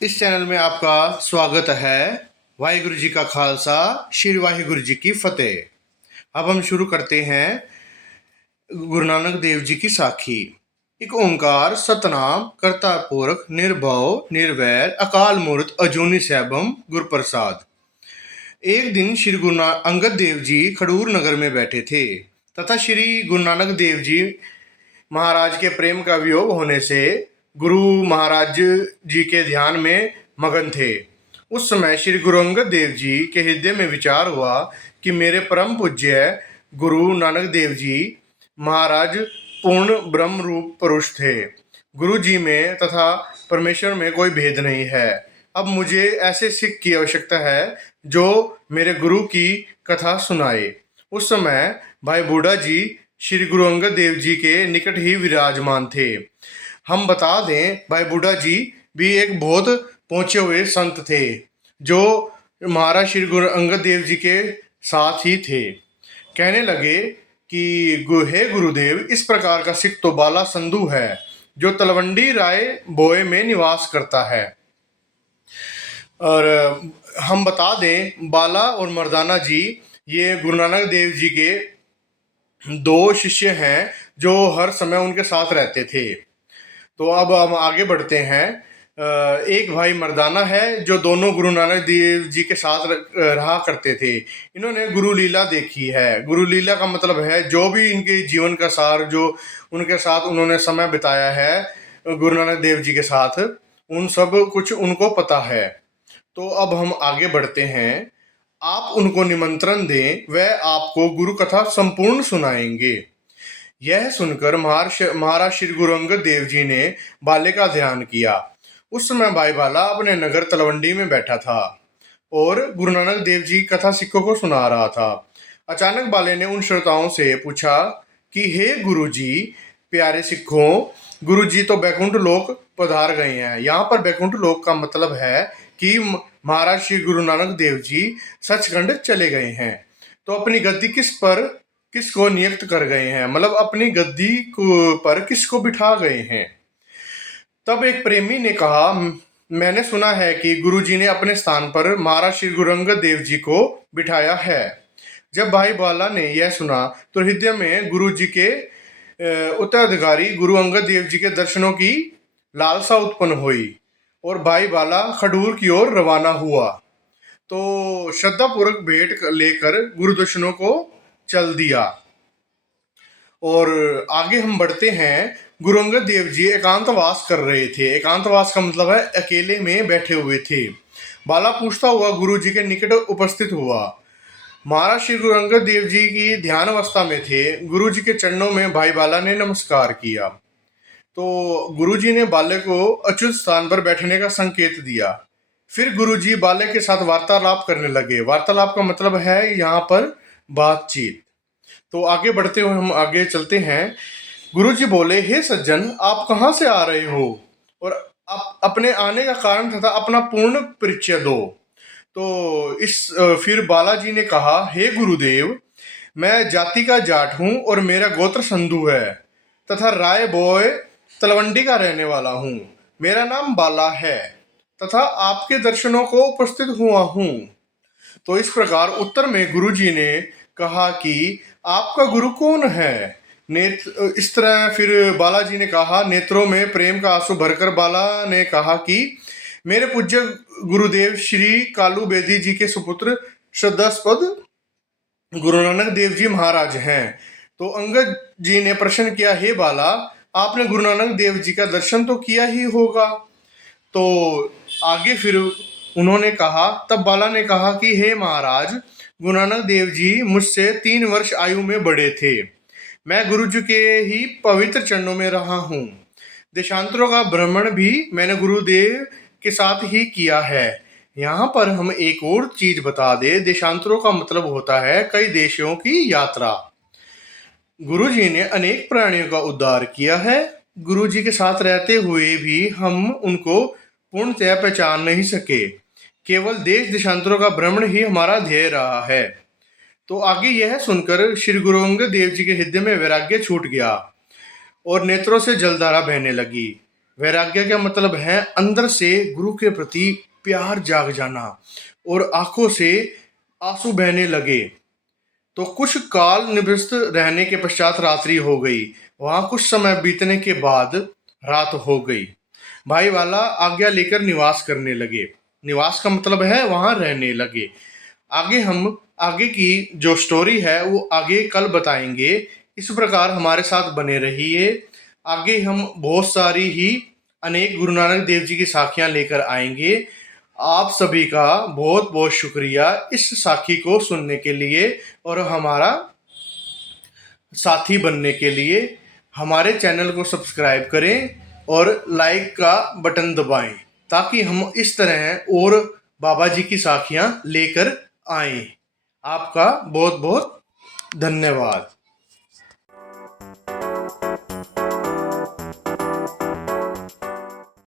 इस चैनल में आपका स्वागत है। वाहिगुरु जी का खालसा, श्री वाहिगुरु जी की फतेह। अब हम शुरू करते हैं गुरु नानक देव जी की साखी। एक ओंकार सतनाम करता पुरख निर्भव निर्वैर अकाल मूर्त अजूनी सैभम गुरु प्रसाद। एक दिन श्री अंगद देव जी खडूर नगर में बैठे थे तथा श्री गुरु नानक देव जी महाराज के प्रेम का वियोग होने से गुरु महाराज जी के ध्यान में मगन थे। उस समय श्री गुरु अंगद देव जी के हृदय में विचार हुआ कि मेरे परम पूज्य गुरु नानक देव जी महाराज पूर्ण ब्रह्म रूप पुरुष थे। गुरु जी में तथा परमेश्वर में कोई भेद नहीं है। अब मुझे ऐसे सिख की आवश्यकता है जो मेरे गुरु की कथा सुनाए। उस समय भाई बूढ़ा जी श्री गुरु अंगद देव जी के निकट ही विराजमान थे। हम बता दें, भाई बूढ़ा जी भी एक बहुत पहुंचे हुए संत थे जो महाराज श्री गुरु अंगद देव जी के साथ ही थे। कहने लगे कि हे गुरुदेव, इस प्रकार का सिख तो बाला संधू है जो तलवंडी राय बोए में निवास करता है। और हम बता दें, बाला और मर्दाना जी ये गुरु नानक देव जी के दो शिष्य हैं जो हर समय उनके साथ रहते थे। तो अब हम आगे बढ़ते हैं। एक भाई मर्दाना है जो दोनों गुरु नानक देव जी के साथ रहा करते थे। इन्होंने गुरु लीला देखी है। गुरु लीला का मतलब है जो भी इनके जीवन का सार, जो उनके साथ उन्होंने समय बिताया है गुरु नानक देव जी के साथ, उन सब कुछ उनको पता है। तो अब हम आगे बढ़ते हैं। आप उनको निमंत्रण दें, वह आपको गुरु कथा संपूर्ण सुनाएंगे। यह सुनकर महाराज श्री गुरु अंगद देव जी ने बाले का ध्यान किया। उस समय भाई बाला अपने नगर तलवंडी में बैठा था और गुरु नानक देव जी कथा सिखों को सुना रहा था। अचानक बाले ने उन श्रोताओं से पूछा कि हे गुरु जी, प्यारे सिखों, गुरु जी तो बैकुंठ लोक पधार गए हैं। यहाँ पर बैकुंठ लोक का मतलब है कि महाराज श्री गुरु नानक देव जी सचखंड चले गए हैं। तो अपनी गद्दी किसको नियुक्त कर गए हैं, मतलब अपनी गद्दी पर किसको बिठा गए हैं। तब एक प्रेमी ने कहा, मैंने सुना है कि गुरु जी ने अपने स्थान पर महाराज श्री गुरु अंगद देव जी को बिठाया है। जब भाई बाला ने यह सुना तो हृदय में गुरु जी के उत्तराधिकारी गुरु अंगद देव जी के दर्शनों की लालसा उत्पन्न हुई और भाई बाला खडूर की ओर रवाना हुआ। तो श्रद्धापूर्वक भेंट लेकर गुरु दर्शनों को चल दिया। और आगे हम बढ़ते हैं। गुरु अंगद देव जी एकांतवास कर रहे थे। एकांतवास का मतलब है अकेले में बैठे हुए थे। बाला पूछता हुआ गुरु जी के निकट उपस्थित हुआ। महाराज श्री गुरु अंगद देव जी की ध्यान अवस्था में थे। गुरु जी के चरणों में भाई बाला ने नमस्कार किया। तो गुरु जी ने बाले को अच्युत स्थान पर बैठने का संकेत दिया। फिर गुरु जी बाले के साथ वार्तालाप करने लगे। वार्तालाप का मतलब है यहाँ पर बातचीत। तो आगे बढ़ते हुए हम आगे चलते हैं। गुरु जी बोले, हे सज्जन, आप कहाँ से आ रहे हो और आप अपने आने का कारण तथा अपना पूर्ण परिचय दो। तो फिर बालाजी ने कहा, हे गुरुदेव, मैं जाति का जाट हूँ और मेरा गोत्र संधू है तथा राय बोय तलवंडी का रहने वाला हूँ। मेरा नाम बाला है तथा आपके दर्शनों को उपस्थित हुआ हूँ। तो इस प्रकार उत्तर में गुरु जी ने कहा कि आपका गुरु कौन है। इस तरह फिर बालाजी ने कहा, नेत्रों में प्रेम का आंसू भरकर बाला ने कहा कि मेरे पूज्य गुरुदेव श्री कालू बेदी जी के सुपुत्र श्रद्धास्पद गुरु नानक देव जी महाराज हैं। तो अंगद जी ने प्रश्न किया, हे बाला, आपने गुरु नानक देव जी का दर्शन तो किया ही होगा। तो आगे फिर उन्होंने कहा, तब बाला ने कहा कि हे महाराज, गुरु नानक देव जी मुझसे 3 वर्ष आयु में बड़े थे। मैं गुरु जी के ही पवित्र चरणों में रहा हूँ। देशांतरों का भ्रमण भी मैंने गुरुदेव के साथ ही किया है। यहाँ पर हम एक और चीज बता दें, देशांतरों का मतलब होता है कई देशों की यात्रा। गुरु जी ने अनेक प्राणियों का उद्धार किया है। गुरु जी के साथ रहते हुए भी हम उनको पूर्णतया पहचान नहीं सके। केवल देश देशांतरों का भ्रमण ही हमारा ध्येय रहा है। तो आगे यह सुनकर श्री गुरु अंगद देव जी के हृदय में वैराग्य छूट गया और नेत्रों से जलधारा बहने लगी। वैराग्य का मतलब है अंदर से गुरु के प्रति प्यार जाग जाना और आंखों से आंसू बहने लगे। तो कुछ काल निवृत्त रहने के पश्चात रात्रि हो गई। वहां कुछ समय बीतने के बाद रात हो गई। भाई वाला आज्ञा लेकर निवास करने लगे। निवास का मतलब है वहां रहने लगे। आगे की जो स्टोरी है वो आगे कल बताएंगे। इस प्रकार हमारे साथ बने रहिए। आगे हम बहुत सारी ही अनेक गुरु नानक देव जी की साखियां लेकर आएंगे। आप सभी का बहुत बहुत शुक्रिया इस साखी को सुनने के लिए और हमारा साथी बनने के लिए। हमारे चैनल को सब्सक्राइब करें और लाइक का बटन दबाएं ताकि हम इस तरह और बाबा जी की साखियां लेकर आएं। आपका बहुत बहुत धन्यवाद।